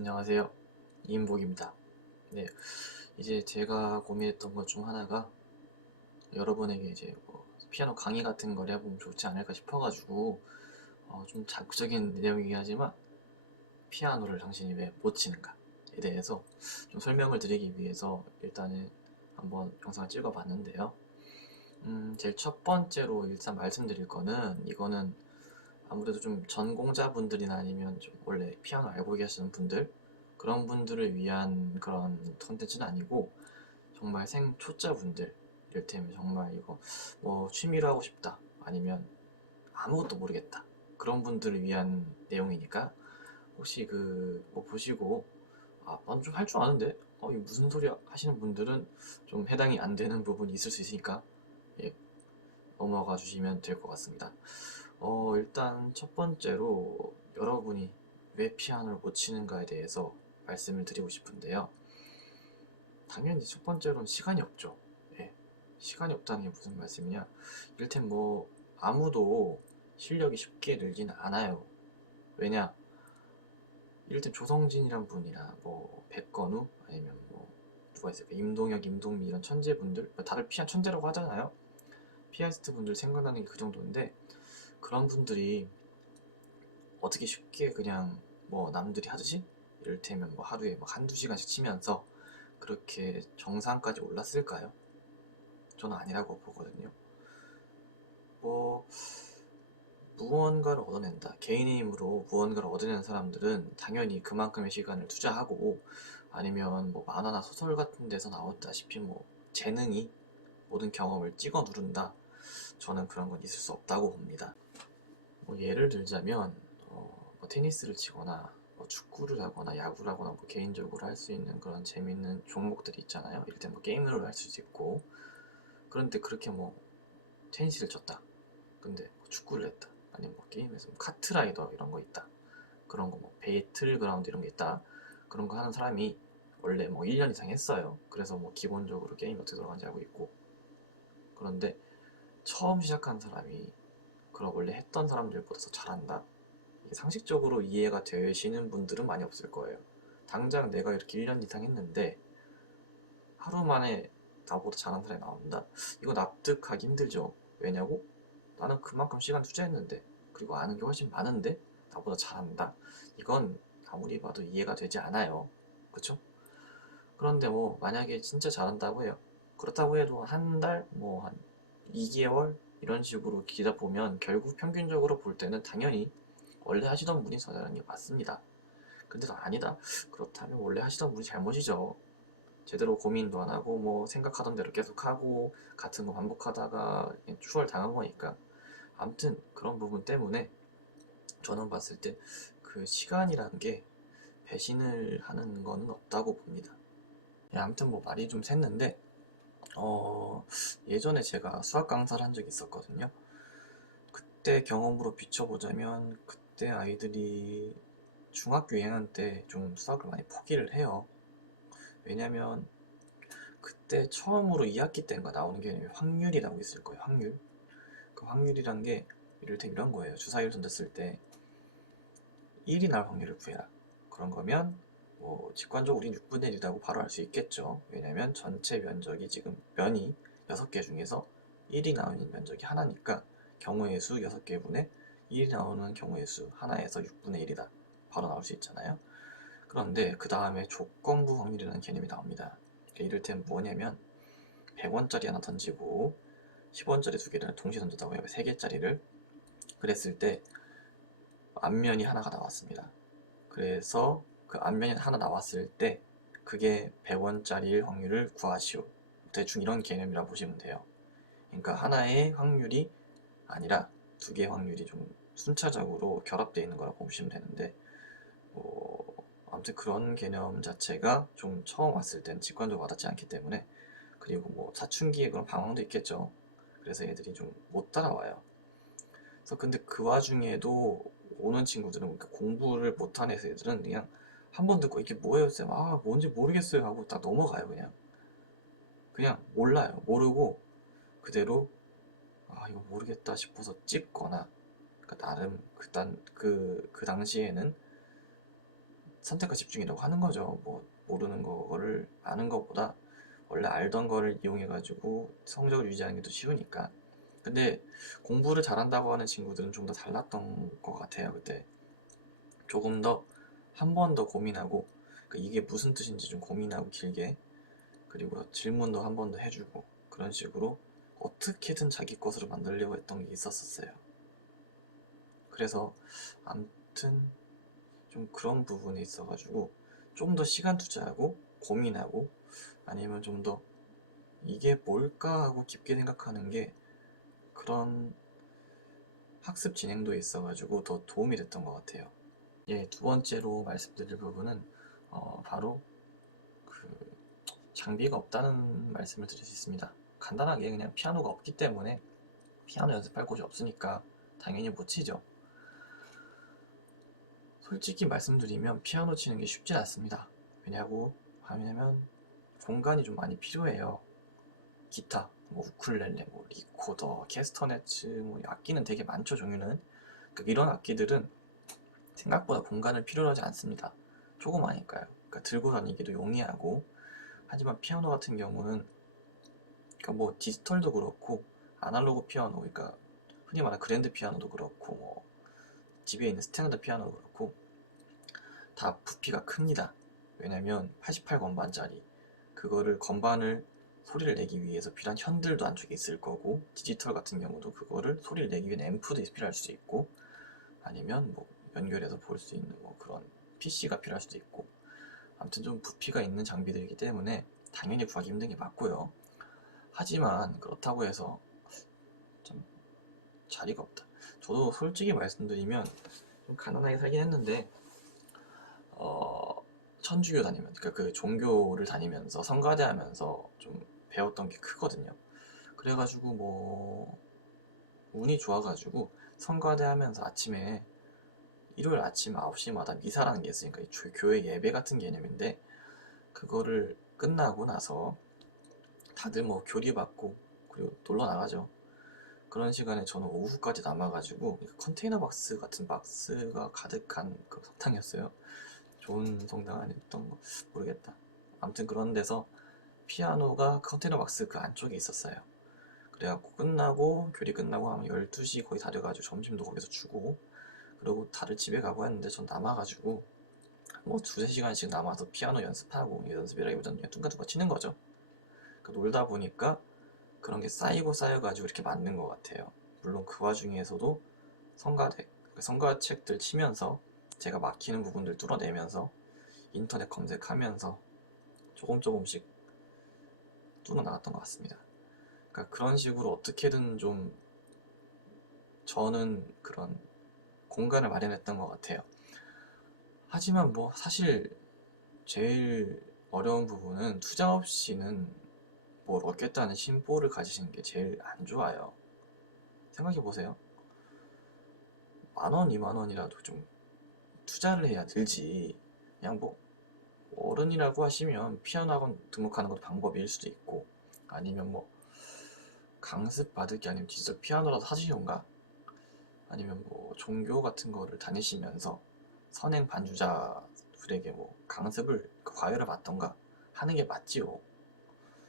안녕하세요. 이인복입니다. 네, 이제 제가 고민했던 것 중 하나가 여러분에게 이제 피아노 강의 같은 걸 해보면 좋지 않을까 싶어가지고 좀 자극적인 내용이긴 하지만 피아노를 당신이 왜 못 치는가에 대해서 좀 설명을 드리기 위해서 일단은 한번 영상을 찍어봤는데요. 제일 첫 번째로 일단 말씀드릴 거는 이거는 아무래도 좀 전공자분들이나 아니면 좀 원래 피아노 알고 계시는 분들 그런 분들을 위한 그런 컨텐츠는 아니고 정말 생초짜분들 이를테면 정말 이거 취미로 하고 싶다 아니면 아무것도 모르겠다 그런 분들을 위한 내용이니까 혹시 보시고 나는 좀 할 줄 아는데 이거 무슨 소리야 하시는 분들은 좀 해당이 안 되는 부분이 있을 수 있으니까 예, 넘어가 주시면 될 것 같습니다. 일단 첫 번째로 여러분이 왜 피아노를 못 치는가에 대해서 말씀을 드리고 싶은데요. 당연히 첫 번째로는 시간이 없죠. 예, 시간이 없다는 게 무슨 말씀이냐? 이를테면 아무도 실력이 쉽게 늘지는 않아요. 왜냐? 이를테면 조성진이란 분이나 백건우 아니면 누가 있을까? 임동혁, 임동미 이런 천재분들 다들 피아노 천재라고 하잖아요. 피아니스트 분들 생각나는 게 그 정도인데 그런 분들이 어떻게 쉽게 그냥 남들이 하듯이 이를테면 하루에 한두 시간씩 치면서 그렇게 정상까지 올랐을까요? 저는 아니라고 보거든요. 뭐 무언가를 얻어낸다. 개인의 힘으로 무언가를 얻어내는 사람들은 당연히 그만큼의 시간을 투자하고 아니면 만화나 소설 같은 데서 나왔다시피 재능이 모든 경험을 찍어 누른다. 저는 그런 건 있을 수 없다고 봅니다. 예를 들자면 테니스를 치거나 축구를 하거나 야구를 하거나 개인적으로 할 수 있는 그런 재밌는 종목들이 있잖아요. 이럴 때 게임으로 할 수도 있고 그런데 그렇게 테니스를 쳤다. 근데 축구를 했다. 아니면 게임에서 카트라이더 이런 거 있다. 그런 거 배틀그라운드 이런 게 있다. 그런 거 하는 사람이 원래 1년 이상 했어요. 그래서 기본적으로 게임이 어떻게 돌아가는지 알고 있고 그런데 처음 시작한 사람이 그럼 원래 했던 사람들보다 더 잘한다? 이게 상식적으로 이해가 되시는 분들은 많이 없을 거예요. 당장 내가 이렇게 1년 이상 했는데 하루 만에 나보다 잘하는 사람이 나온다? 이거 납득하기 힘들죠. 왜냐고? 나는 그만큼 시간 투자했는데 그리고 아는 게 훨씬 많은데 나보다 잘한다? 이건 아무리 봐도 이해가 되지 않아요. 그쵸? 그런데 만약에 진짜 잘한다고 해요. 그렇다고 해도 한 달, 한 2개월 이런 식으로 기다 보면 결국 평균적으로 볼 때는 당연히 원래 하시던 분이 더 잘하는 게 맞습니다. 근데도 아니다. 그렇다면 원래 하시던 분이 잘못이죠. 제대로 고민도 안 하고 생각하던 대로 계속 하고 같은 거 반복하다가 추월 당한 거니까. 아무튼 그런 부분 때문에 저는 봤을 때 그 시간이라는 게 배신을 하는 거는 없다고 봅니다. 아무튼 말이 좀 샜는데 예전에 제가 수학 강사를 한 적이 있었거든요. 그때 경험으로 비춰보자면 그때 아이들이 중학교 2학년 때 좀 수학을 많이 포기를 해요. 왜냐면 그때 처음으로 2학기 때인가 나오는 개념이 확률이라고 있을 거예요. 확률. 그 확률이란 게 이를테면 이런 거예요. 주사위를 던졌을 때 1이 나올 확률을 구해라. 그런 거면 직관적으로 우린 6분의 1이라고 바로 알 수 있겠죠. 왜냐면 전체 면적이 지금 면이 6개 중에서 1이 나오는 면적이 하나니까 경우의 수 6개 분의 1이 나오는 경우의 수 하나에서 6분의 1이다. 바로 나올 수 있잖아요. 그런데 그 다음에 조건부 확률이라는 개념이 나옵니다. 이를테면 뭐냐면 100원짜리 하나 던지고 10원짜리 두 개를 동시에 던졌다고 해요. 3개짜리를. 그랬을 때 앞면이 하나가 나왔습니다. 그래서 그 앞면이 하나 나왔을 때 그게 100원짜리일 확률을 구하시오. 대충 이런 개념이라 보시면 돼요. 그러니까 하나의 확률이 아니라 두 개의 확률이 좀 순차적으로 결합되어 있는 거라고 보시면 되는데 아무튼 그런 개념 자체가 좀 처음 왔을 때는 직관적으로 와닿지 않기 때문에 그리고 사춘기에 그런 방황도 있겠죠. 그래서 애들이 좀 못 따라와요. 그래서 근데 그 와중에도 오는 친구들은 그러니까 공부를 못하는 애들은 그냥 한 번 듣고 이게 뭐예요 쌤? 뭔지 모르겠어요 하고 딱 넘어가요. 그냥 몰라요. 모르고 그대로 이거 모르겠다 싶어서 찍거나 그러니까 나름 그 당시에는 선택과 집중이라고 하는 거죠. 뭐 모르는 거를 아는 것보다 원래 알던 거를 이용해 가지고 성적을 유지하는 게 더 쉬우니까. 근데 공부를 잘한다고 하는 친구들은 좀 더 달랐던 것 같아요. 그때 조금 더 한 번 더 고민하고, 그러니까 이게 무슨 뜻인지 좀 고민하고 길게, 그리고 질문도 한 번 더 해주고, 그런 식으로 어떻게든 자기 것으로 만들려고 했던 게 있었어요. 그래서 암튼 좀 그런 부분에 있어가지고 좀 더 시간 투자하고 고민하고, 아니면 좀 더 이게 뭘까 하고 깊게 생각하는 게, 그런 학습 진행도에 있어가지고 더 도움이 됐던 것 같아요. 예, 두 번째로 말씀드릴 부분은 바로 그 장비가 없다는 말씀을 드릴 수 있습니다. 간단하게 그냥 피아노가 없기 때문에 피아노 연습할 곳이 없으니까 당연히 못 치죠. 솔직히 말씀드리면 피아노 치는 게 쉽지 않습니다. 왜냐고 하냐면 공간이 좀 많이 필요해요. 기타, 뭐 우쿨렐레, 뭐 리코더, 캐스터네츠, 뭐 악기는 되게 많죠, 종류는. 그러니까 이런 악기들은 생각보다 공간을 필요로 하지 않습니다. 조그마니까요. 그러니까 들고 다니기도 용이하고. 하지만 피아노 같은 경우는, 그러니까 뭐 디지털도 그렇고 아날로그 피아노, 그러니까 흔히 말하는 그랜드 피아노도 그렇고, 뭐 집에 있는 스탠다드 피아노도 그렇고 다 부피가 큽니다. 왜냐면 88건반짜리, 그거를 건반을 소리를 내기 위해서 필요한 현들도 안쪽에 있을 거고, 디지털 같은 경우도 그거를 소리를 내기 위한 앰프도 필요할 수 있고, 아니면 뭐 연결해서 볼 수 있는 뭐 그런 PC가 필요할 수도 있고, 아무튼 좀 부피가 있는 장비들이기 때문에 당연히 구하기 힘든 게 맞고요. 하지만 그렇다고 해서 좀 자리가 없다. 저도 솔직히 말씀드리면 좀 가난하게 살긴 했는데, 천주교 다니면, 그러니까 그 종교를 다니면서 성가대 하면서 좀 배웠던 게 크거든요. 그래가지고 뭐 운이 좋아가지고 성가대 하면서 아침에, 일요일 아침 9시마다 미사라는 게 있으니까 교회 예배 같은 개념인데, 그거를 끝나고 나서 다들 뭐 교리받고 그리고 놀러 나가죠. 그런 시간에 저는 오후까지 남아가지고 컨테이너 박스 같은 박스가 가득한 그 성당이었어요. 좋은 성당 아니었던 거 모르겠다. 아무튼 그런 데서 피아노가 컨테이너 박스 그 안쪽에 있었어요. 그래갖고 끝나고, 교리 끝나고 하면 12시 거의 다 돼가지고 점심도 거기서 주고, 그리고 다들 집에 가고 했는데 전 남아가지고 뭐 두세 시간씩 남아서 피아노 연습하고, 연습이라기보다는 그냥 뚱가뚱가 치는 거죠. 놀다 보니까 그런 게 쌓이고 쌓여가지고 이렇게 만든 것 같아요. 물론 그 와중에서도 성가대, 그 성가책들 치면서 제가 막히는 부분들 뚫어내면서 인터넷 검색하면서 조금 조금씩 뚫어 나갔던 것 같습니다. 그러니까 그런 식으로 어떻게든 좀 저는 그런 공간을 마련했던 것 같아요. 하지만 뭐 사실 제일 어려운 부분은 투자 없이는 뭘 얻겠다는 심보를 가지시는 게 제일 안 좋아요. 생각해보세요. 10,000원, 20,000원이라도 좀 투자를 해야 들지. 그냥 뭐 어른이라고 하시면 피아노 학원 등록하는 것도 방법일 수도 있고, 아니면 뭐 강습 받을 게 아니면 디지털 피아노라도 사시던가, 아니면 뭐 종교 같은 거를 다니시면서 선행 반주자들에게 뭐 강습을, 그 과외를 받던가 하는 게 맞지요.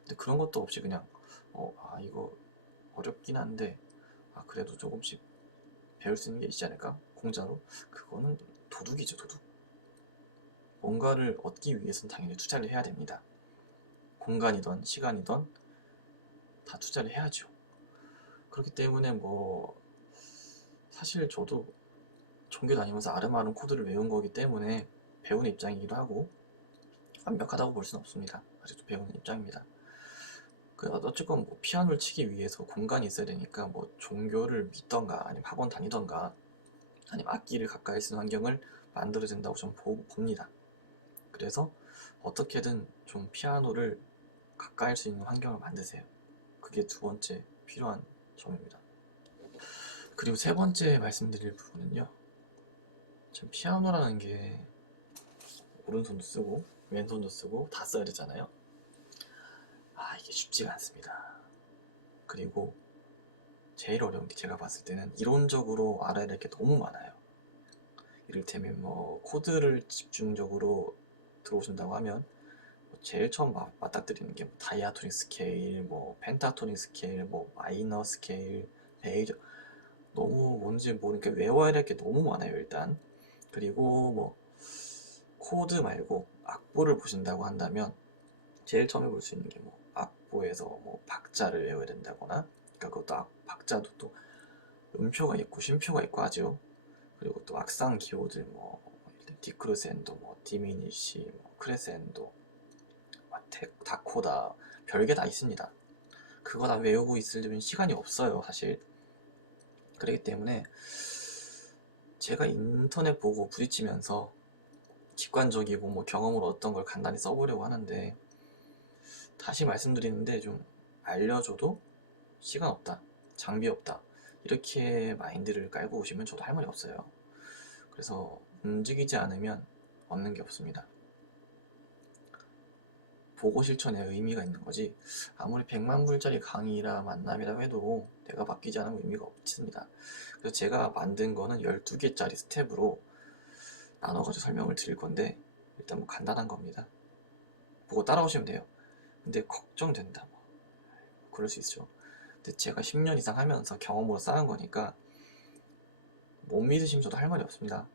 근데 그런 것도 없이 그냥 이거 어렵긴 한데 그래도 조금씩 배울 수 있는 게 있지 않을까? 공짜로? 그거는 도둑이죠, 도둑. 뭔가를 얻기 위해서는 당연히 투자를 해야 됩니다. 공간이든 시간이든 다 투자를 해야죠. 그렇기 때문에 뭐 사실 저도 종교 다니면서 아름아름 코드를 외운 거기 때문에 배우는 입장이기도 하고, 완벽하다고 볼 수는 없습니다. 아직도 배우는 입장입니다. 어쨌건 뭐 피아노를 치기 위해서 공간이 있어야 되니까 뭐 종교를 믿던가 아니면 학원 다니던가 아니면 악기를 가까이 쓰는 환경을 만들어야 된다고 저는 봅니다. 그래서 어떻게든 좀 피아노를 가까이 할 수 있는 환경을 만드세요. 그게 두 번째 필요한 점입니다. 그리고 세 번째 말씀드릴 부분은요, 참 피아노라는 게 오른손도 쓰고 왼손도 쓰고 다 써야 되잖아요. 이게 쉽지가 않습니다. 그리고 제일 어려운 게 제가 봤을 때는 이론적으로 알아야 될 게 너무 많아요. 이를테면 뭐 코드를 집중적으로 들어오신다고 하면 제일 처음 맞닥뜨리는 게 뭐 다이아토닉 스케일, 뭐 펜타토닉 스케일, 뭐 마이너 스케일, 베이저, 너무 뭔지 모르게 외워야 될 게 너무 많아요 일단. 그리고 뭐 코드 말고 악보를 보신다고 한다면 제일 처음에 볼 수 있는 게 뭐 악보에서 뭐 박자를 외워야 된다거나, 그러니까 그것도 박자도 또 음표가 있고 쉼표가 있고 하죠. 그리고 또 악상 기호들 뭐 디크루센도, 뭐 디미니시, 뭐 크레센도, 다코다, 별게 다 있습니다. 그거 다 외우고 있으려면 시간이 없어요 사실. 그렇기 때문에 제가 인터넷 보고 부딪히면서 직관적이고 뭐 경험으로 어떤 걸 간단히 써보려고 하는데, 다시 말씀드리는데 좀 알려줘도 시간 없다, 장비 없다, 이렇게 마인드를 깔고 오시면 저도 할 말이 없어요. 그래서 움직이지 않으면 얻는 게 없습니다. 보고 실천에 의미가 있는 거지, 아무리 100만 불짜리 강의라 만남이라 해도 내가 바뀌지 않으면 의미가 없습니다. 그래서 제가 만든 거는 12개짜리 스텝으로 나눠가지고 설명을 드릴 건데, 일단 뭐 간단한 겁니다. 보고 따라오시면 돼요. 근데 걱정된다, 뭐 그럴 수 있죠. 근데 제가 10년 이상 하면서 경험으로 쌓은 거니까 못 믿으시면 저도 할 말이 없습니다.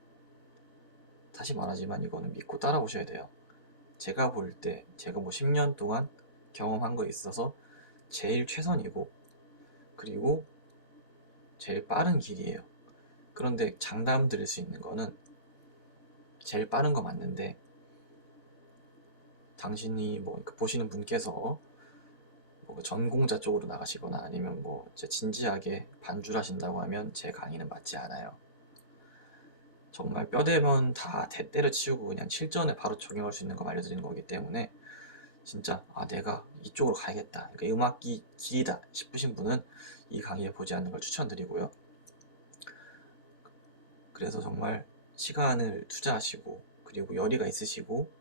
다시 말하지만 이거는 믿고 따라오셔야 돼요. 제가 볼 때 제가 뭐 10년 동안 경험한 거 있어서 제일 최선이고, 그리고 제일 빠른 길이에요. 그런데 장담 드릴 수 있는 거는 제일 빠른 거 맞는데, 당신이 뭐 보시는 분께서 뭐 전공자 쪽으로 나가시거나 아니면 뭐 진지하게 반주를 하신다고 하면 제 강의는 맞지 않아요. 정말 뼈대면 다 때려치우고 그냥 실전에 바로 적용할 수 있는 거 알려드리는 거기 때문에, 진짜 내가 이쪽으로 가야겠다, 그러니까 음악이 길이다 싶으신 분은 이 강의를 보지 않는 걸 추천드리고요. 그래서 정말 시간을 투자하시고, 그리고 열의가 있으시고,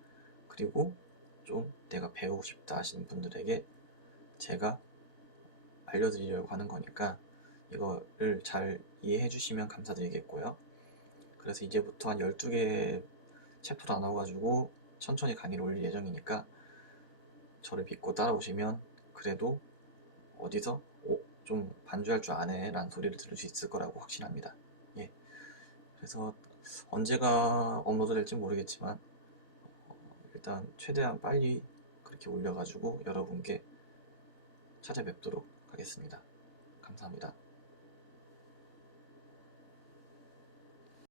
그리고 좀 내가 배우고 싶다 하시는 분들에게 제가 알려드리려고 하는 거니까 이거를 잘 이해해 주시면 감사드리겠고요. 그래서 이제부터 한 12개 챕터 나눠가지고 천천히 강의를 올릴 예정이니까 저를 믿고 따라오시면 그래도 어디서 좀 반주할 줄 아네 라는 소리를 들을 수 있을 거라고 확신합니다. 예. 그래서 언제가 업로드 될지 모르겠지만 일단 최대한 빨리 그렇게 올려가지고 여러분께 찾아뵙도록 하겠습니다. 감사합니다.